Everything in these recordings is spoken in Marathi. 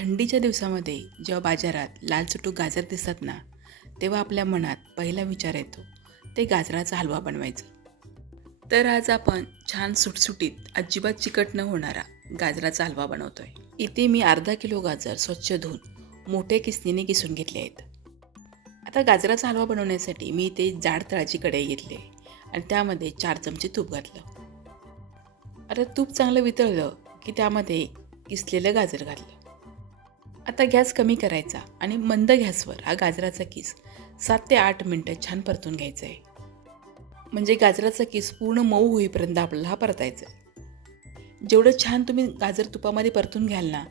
थंडीच्या दिवसामध्ये जेव्हा बाजारात लाल चुटूक गाजर दिसतात ना, तेव्हा आपल्या मनात पहिला विचार येतो ते गाजराचा हलवा बनवायचा. तर आज आपण छान सुटसुटीत अजिबात चिकट न होणारा गाजराचा हलवा बनवतोय. इथे मी अर्धा किलो गाजर स्वच्छ धुवून मोठ्या किसणीने किसून घेतले आहेत. आता गाजराचा हलवा बनवण्यासाठी मी इथे जाड तळाची कढई घेतली आणि त्यामध्ये 4 चमचे तूप घातलं. आता तूप चांगलं वितळलं की त्यामध्ये किसलेलं गाजर घातलं. आता गॅस कमी करायचा आणि मंद गॅसवर हा गाजराचा किस 7 ते 8 मिनटं छान परतून घ्यायचा आहे. म्हणजे गाजराचा किस पूर्ण मऊ होईपर्यंत आपल्याला हा परतायचा आहे. जेवढं छान तुम्ही गाजर तुपामध्ये परतून घ्याल ना,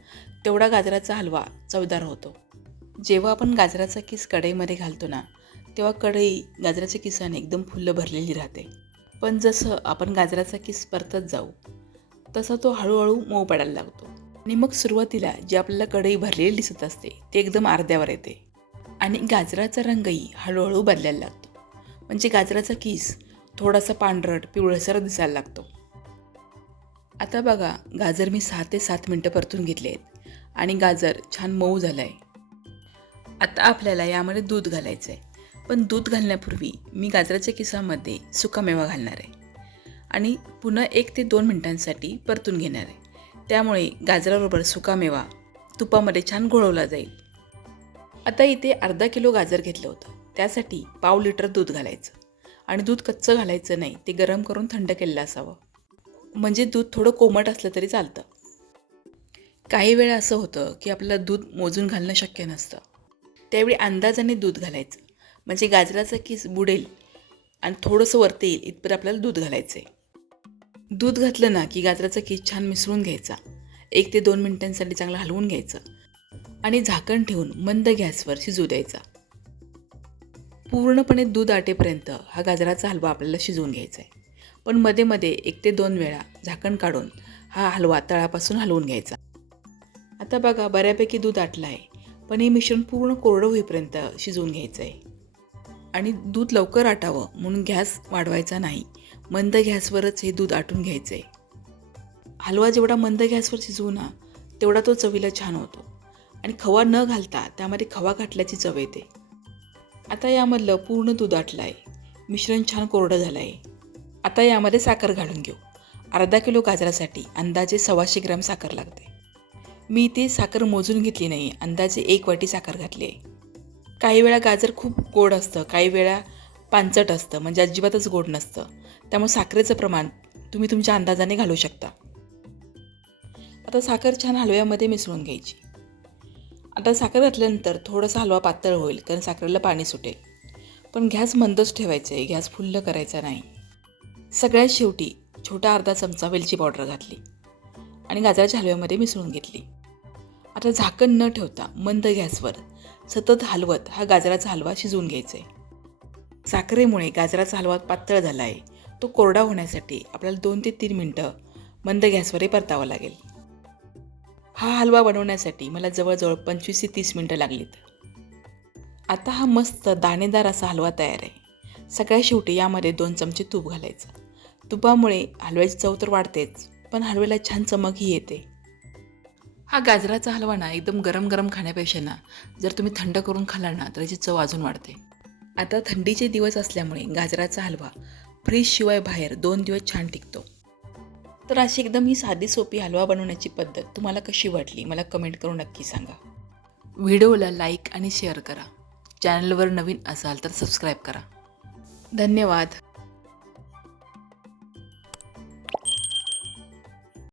तेवढा गाजराचा हलवा चवदार होतो. जेव्हा आपण गाजराचा किस कढईमध्ये घालतो ना, तेव्हा कढई गाजराच्या किसाने एकदम फुल्ल भरलेली राहते. पण जसं आपण गाजराचा किस परतत जाऊ तसा तो हळूहळू मऊ पडायला लागतो आणि मग सुरुवातीला जी आपल्याला कढई भरलेली दिसत असते ते एकदम अर्ध्यावर येते आणि गाजराचा रंगही हळूहळू बदलायला लागतो. म्हणजे गाजराचा किस थोडासा पांढरट पिवळसर दिसायला लागतो. आता बघा, गाजर मी 6 ते 7 मिनटं परतून घेतले आहेत आणि गाजर छान मऊ झालं आहे. आता आपल्याला यामध्ये दूध घालायचं आहे. पण दूध घालण्यापूर्वी मी गाजराच्या किसामध्ये सुकामेवा घालणार आहे आणि पुन्हा 1 ते 2 मिनिटांसाठी परतून घेणार आहे. त्यामुळे गाजराबरोबर सुकामेवा तुपामध्ये छान घोळवला जाईल. आता इथे अर्धा किलो गाजर घेतलं होतं. त्यासाठी पाव लिटर दूध घालायचं आणि दूध कच्चं घालायचं नाही, ते गरम करून थंड केलेलं असावं. म्हणजे दूध थोडं कोमट असलं तरी चालतं. काही वेळा असं होतं की आपल्याला दूध मोजून घालणं शक्य नसतं. त्यावेळी अंदाजाने दूध घालायचं. म्हणजे गाजराचा किस बुडेल आणि थोडंसं वरती येईल इथपर्यंत आपल्याला दूध घालायचं आहे. दूध घातलं ना की गाजराचा किस छान मिसळून घ्यायचा. 1 ते 2 मिनिटांसाठी चांगलं हलवून घ्यायचं आणि झाकण ठेवून मंद गॅसवर शिजू द्यायचा. पूर्णपणे दूध आटेपर्यंत हा गाजराचा हलवा आपल्याला शिजवून घ्यायचा आहे. पण मध्ये मध्ये 1 ते 2 वेळा झाकण काढून हा हलवा तळापासून हलवून घ्यायचा. आता बघा, बऱ्यापैकी दूध आटलं आहे. पण हे मिश्रण पूर्ण कोरडं होईपर्यंत शिजवून घ्यायचं आहे. आणि दूध लवकर आटावं म्हणून गॅस वाढवायचा नाही. मंद गॅसवरच हे दूध आटून घ्यायचं आहे. हलवा जेवढा मंद गॅसवर शिजवू ना, तेवढा तो चवीला छान होतो आणि खवा न घालता त्यामध्ये खवा घातल्याची चव येते. आता यामधलं पूर्ण दूध आटलं आहे. मिश्रण छान कोरडं झालं आहे. आता यामध्ये साखर घालून घेऊ. अर्धा किलो गाजरासाठी अंदाजे 125 ग्रॅम साखर लागते. मी इथे साखर मोजून घेतली नाही, अंदाजे 1 वाटी साखर घातली आहे. काही वेळा गाजर खूप गोड असतं, काही वेळा पांचट असतं, म्हणजे अजिबातच गोड नसतं. त्यामुळे साखरेचं प्रमाण तुम्ही तुमच्या अंदाजाने घालू शकता. आता साखर छान हलव्यामध्ये मिसळून घ्यायची. आता साखर घातल्यानंतर थोडासा हलवा पातळ होईल, कारण साखरेला पाणी सुटेल. पण गॅस मंदच ठेवायचं आहे, गॅस फुल्ल करायचा नाही. सगळ्यात शेवटी छोटा अर्धा चमचा वेलची पावडर घातली आणि गाजराच्या हलव्यामध्ये मिसळून घेतली. आता झाकण न ठेवता मंद गॅसवर सतत हलवत हा गाजराचा हलवा शिजवून घ्यायचा आहे. साखरेमुळे गाजराचा हलवा पातळ झाला आहे. तो कोरडा होण्यासाठी आपल्याला 2 ते 3 मिनटं मंद गॅसवरही परतावा लागेल. हा हलवा बनवण्यासाठी मला जवळजवळ 25 ते 30 मिनटं लागलीत. आता हा मस्त दाणेदार असा हलवा तयार आहे. सगळ्यात शेवटी यामध्ये 2 चमचे तूप घालायचं. तुपामुळे हलव्याची चव तर वाढतेच, पण हलव्याला छान चमकही येते. हा गाजराचा हलवा ना एकदम गरम गरम खाण्यापेक्षा ना, जर तुम्ही थंड करून खाल्ला ना, तर याची चव अजून वाढते. आता थंडीचे दिवस असल्यामुळे गाजराचा हलवा फ्रीजशिवाय बाहेर 2 दिवस छान टिकतो. तर अशी एकदम ही साधी सोपी हलवा बनवण्याची पद्धत तुम्हाला कशी वाटली मला कमेंट करून नक्की सांगा. व्हिडिओला लाईक आणि शेअर करा. चॅनलवर नवीन असाल तर सबस्क्राईब करा. धन्यवाद.